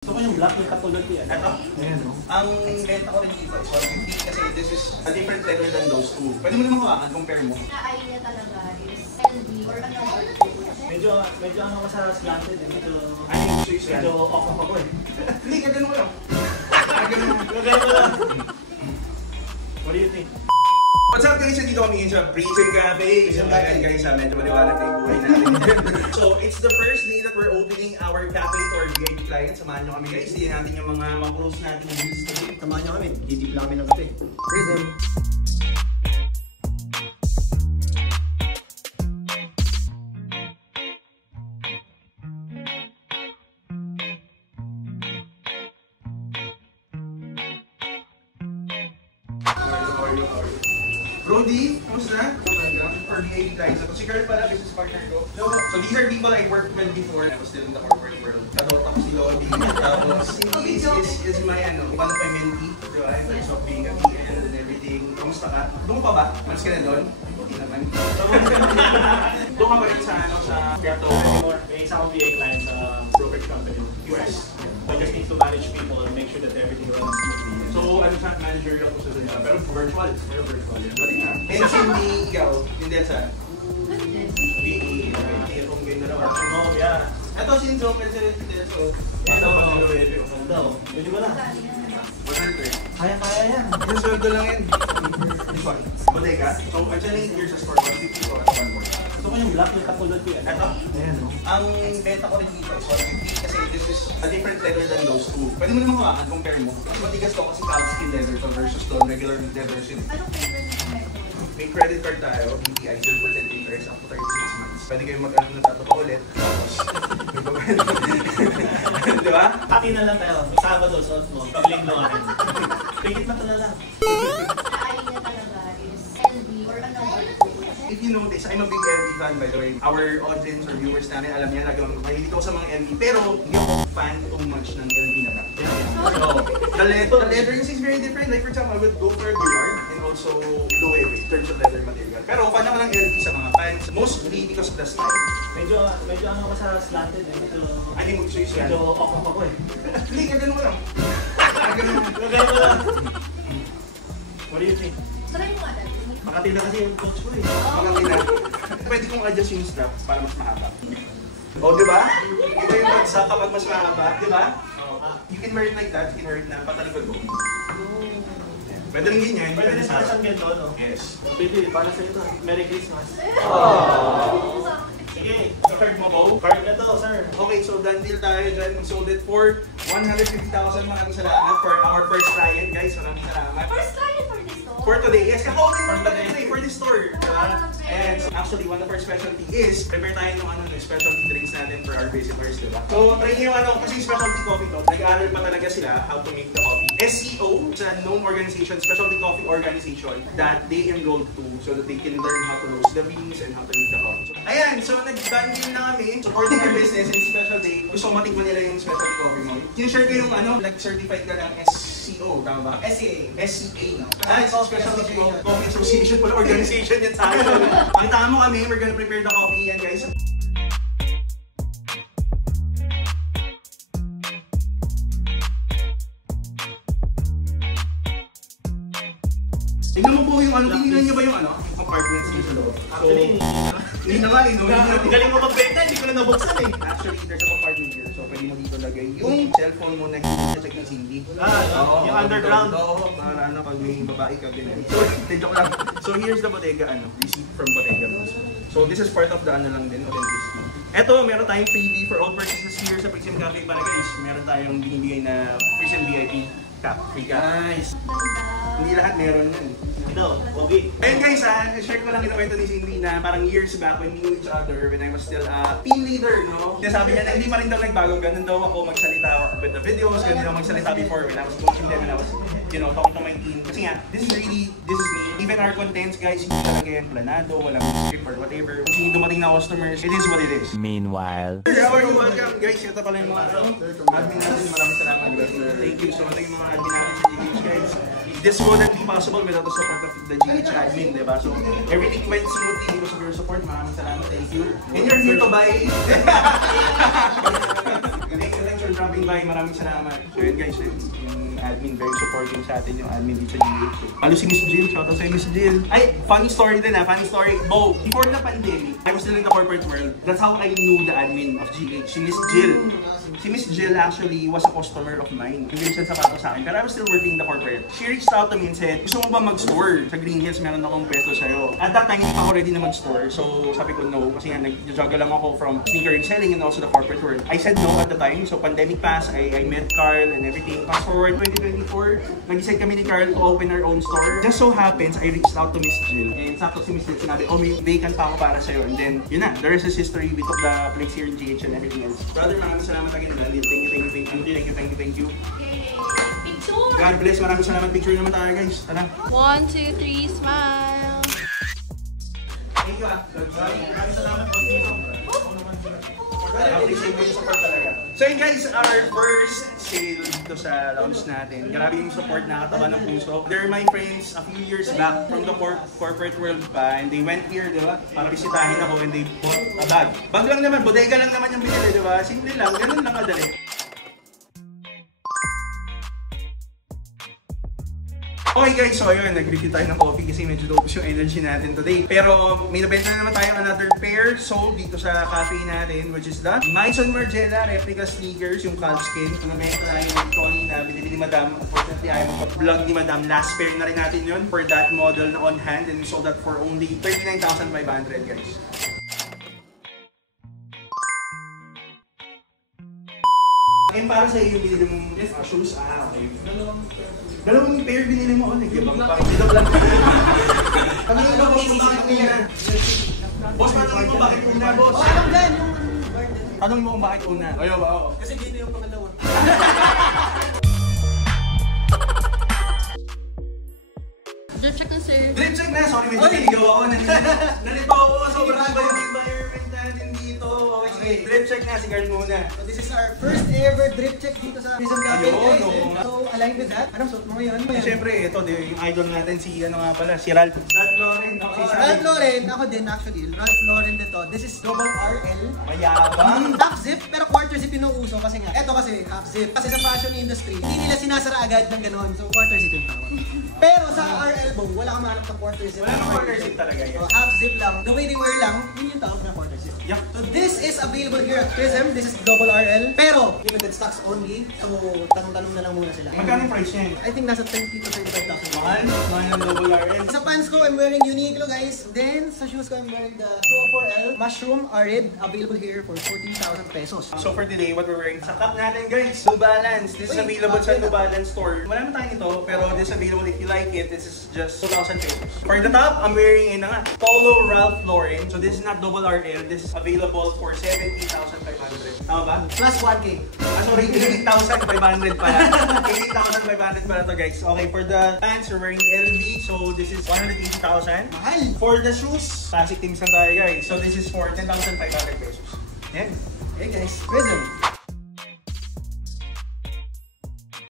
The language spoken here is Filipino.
Gusto ko yung black yung katulad yan. Ito? Ayan, no? Ang benta ko rin dito is 150 kasi this is a different leather than those two. Pwede mo naman hawakan, compare mo. Na-eye niya talaga is LV or another. Medyo ano ka sa slanted eh. Medyo off ako eh. Hindi, kagano ko lang. Gagano ko lang. What do you think? What's up guys? Dito kami ngayon sa Prison Cafe. So guys, medyo maliwanag na yung buhay natin. So it's the first day that we're opening our cafe to our VIP clients. Samahan nyo kami guys. Hindi natin yung mga close natin yung bills today. Samahan nyo kami. Gigip lang kami ng kape. Prison! Brody, kamusta? For VIP clients. So si Carl pala, business partner ko. So these are people I worked with before. I was still in the corporate world. Kadota ko si Lodi. Tapos is my one of my mentee. Diba? In terms of being a PM and everything. Kamusta ka? Doon pa ba? Mas ka na doon? Hindi naman. Doon ka ba rin sa Gato? May isa akong VA client sa brokerage company, US. I just need to manage people and make sure that everything runs smoothly. So ano siya? Managerial position nila. Pero virtual. Pero virtual yan. Pwede nga. And hindi ikaw, hindi sa VA. Itong game na lang. Oh, yeah. Ito since open sila dito. Ito, ganda oh. Pwede ba na? 100. Kaya yan. Yung sweldo lang yan. Sorry. Bodega. So, actually, here's a store. 150 ko at 140. Gusto ko yung black yung katulad yan. Ito? Ayan, no? Ang benta ko rin dito is 150 kasi this is a different leather than those two. Pwede mo naman hawakan, compare mo. Mas matigas to kasi calfskin leather to versus the regular leather skin. Anong favorite mo? May credit card tayo, BPI 0% interest up to 36 months. Pwede kayo mag-ano na tato pa ulit. Tapos, may babayad. Di ba? Pati na lang tayo. May Sabado, suot mo. Pag-linggo ka rin. Pigit na na lang. Na-eye niya talaga is LV or another. If you notice, I'm a big LV fan by the way. Our audience or viewers namin, alam niya, mahilig ako sa mga LV. Pero, hindi ako fan too much ng LV na ba? So, the leathering is very different. Like for example, I would go for Goyard and also Loewe in terms of leather material. Pero, fan naman ng LV sa mga fans, mostly because of the style. Medyo ano ka sa slanted eh. Hindi mo gusto yung Medyo off ako eh. Hindi, kagano ko lang. Gagano ko lang. What do you think? Try mo nga dati. Makati na kasi yung coach ko eh. Makakina. Pwede kong adjust yung strap para mas mahaba. O, di ba? Ito yung bagsak kapag mas mahaba, di ba? You can wear it like that, you can wear it na patalikod mo. Pwede rin ganyan. Pwede rin sa isang ganito, no? Yes. Baby, para sa ito. Merry Christmas. Sige, card mo po. Card na to, sir. Okay, so done deal tayo dyan. We sold it for 150,000. Maraming salamat for our first client, guys. Maraming salamat. First try it for this store? For today, yes. Kaka-open mo today for this store. And so actually, one of our specialty is prepare tayo ng specialty drinks natin for our visitors, di ba? So, try nyo kasi specialty coffee to. Nag-aaral pa talaga sila how to make the coffee. SEO is a known organization, specialty coffee organization that they enrolled to so that they can learn how to roast the beans and how to make the coffee. So, ayan, so nag-done deal na kami, supporting our business in special day. Gusto ko matikman nila yung specialty coffee mo. Sinishare ko yung certified ka ng SEO, tama ba? SEA. SEA. It's all Specialty Coffee Association pala organization yan sa akin. Ang tama kami, we're gonna prepare the coffee yan, guys. Tingnan mo po yung tingnan nyo ba yung compartments dito sa loob? Actually, hindi na nga, galing mo magbenta, hindi ko na nabuksan eh. Actually, there's a compartment here. So, pwede mo dito lagay yung cellphone mo na hindi check ng CD. Yung underground. Oo, para pag may babae ka, ganyan. So, joke lang. So, here's the bodega, receipt from bodega. So, this is part of the lang din, authenticity. Eto, meron tayong freebie for all purchases here sa Prison Cafe para guys. Meron tayong binibigay na Prison VIP cap, free cap. Nice. Hindi lahat meron yan. Ito, Pogi. Ayun guys, share ko lang ito ni Cindy na parang years back when we knew each other, when I was still a team leader, no? Sabi niya na hindi pa rin daw nagbago, ganun daw ako magsalita with the videos, ganun daw magsalita before when I was coaching them and I was, talking to my team. Kasi nga, this is me. Even our contents guys, hindi talaga yan planado, walang script or whatever. Kung hindi dumating na customers, it is what it is. Meanwhile. How are you? Welcome guys, ito pala yung mga admin natin, maraming salamat. Thank you. So, ito yung mga admin natin sa GH guys. This wouldn't be possible without the support of the GH admin, diba? So, everything went smoothly because of your support. Maraming salamat. Thank you. And you're here to buy. Thanks for dropping by. Maraming salamat. So yun guys, yung admin, very supportive sa atin yung admin dito sa GH. Halo si Miss Jill, shoutout sa'yo Miss Jill. Ay, funny story din funny story. Bo, before the pandemic, I was still in the corporate world. That's how I knew the admin of GH, si Miss Jill. Si Miss Jill actually was a customer of mine. Hindi siya sapato sa akin, pero I was still working in the corporate. She reached out to me and said, gusto mo ba mag-store? Sa Green Hills, meron akong pwesto sa'yo. At that time, hindi pa ako ready na mag-store. So, sabi ko no, kasi nga nag-juggle lang ako from sneaker and selling and also the corporate world. I said no at the time. So, pandemic passed, I met Carl and everything. Fast forward 2024, nag-decide kami ni Carl to open our own store. Just so happens, I reached out to Miss Jill. And sakto si Miss Jill, sinabi, oh, may vacant pa ako para sa'yo. And then, yun na, the rest is history. We took the place here in GH and everything else. Brother, maraming salamat again. Thank you. Picture! God bless. Maraming salamat. Picture naman tayo guys. Tara. 1, 2, 3, smile! Thank you Maraming salamat. Appreciate ko yung support talaga. So yun guys, our first sale dito sa lounge natin. Grabe yung support, nakataba ng puso. They're my friends a few years back from the corporate world pa. And they went here, di ba? Para bisitahin ako and they bought a bag. Bag lang naman, bodega lang naman yung binili, di ba? Simple lang, ganun lang kadali. Okay guys, so ayun, nag-review tayo ng coffee kasi medyo lopos yung energy natin today. Pero may nabenta na naman tayo another pair sold dito sa cafe natin, which is the Maison Margiela replica sneakers, yung calfskin. Nabenta na yung Tony na binili ni Madam. Unfortunately, ayaw mag-vlog ni Madam. Last pair na rin natin yun for that model na on hand, and we sold that for only 39,500 guys. And para sa iyo, binili mong shoes, okay. Dalawang pair binili mo, nag-ibang pa. Pagiging mo, boss, bakit una? Boss, patanong mo bakit una, boss? Tanong mo kung bakit una. Ayaw ba, oo. Kasi dito yung pangalawa. Drip check na, sir. Drip check na, sorry, medyo pinigaw ako. Nalito ako, sobrang iba yung environment natin dito. Okay, drip check na, si Carl muna. So this is our first ever drip check dito sa Prison Cafe, Ayun, guys. oo. So aligned with that, anong suot mo ngayon? Siyempre, ito, yung idol natin, si ano nga pala, si Ralph Lauren. Ralph Lauren, ako din actually. Ralph Lauren dito. This is double RL. Mayabang. Half zip, pero quarter zip yung uso kasi nga. Eto kasi half zip. Kasi sa fashion industry, hindi nila sinasara agad ng ganon. So quarter zip yung tawag. Pero sa our elbow, wala kang mahanap na quarter zip. Wala nang quarter zip talaga, yes. So half zip lang. The way they wear lang, yun yung tawag na quarter zip. Yup. So this is available here at Prism. This is double RL. Pero limited stocks only. So tanong-tanong na lang muna sila. Magkano yung price niya? I think nasa 20 to 35,000. Mahal? Mahal ng double RL. Sa pants ko, I'm wearing Uniqlo guys. Then sa shoes ko, I'm wearing the 204L Mushroom Arid. Available here for 14,000 pesos. So for today, what we're wearing sa cup natin guys, New Balance. This is available sa New Balance store. Wala naman tayo nito, pero this is available if you like it. This is just 2,000 pesos. For the top, I'm wearing yun na nga, Polo Ralph Lauren. So this is not double RL. This is available for 70,500. Tama ba? Plus 1K. Sorry, 88,500 pala. 88,500 pala to guys. Okay, for the pants, we're wearing LV. So this is 180,000. Mahal. For the shoes, classic teams na tayo guys. So this is for 10,500 pesos. Yan. Hey guys, Prism.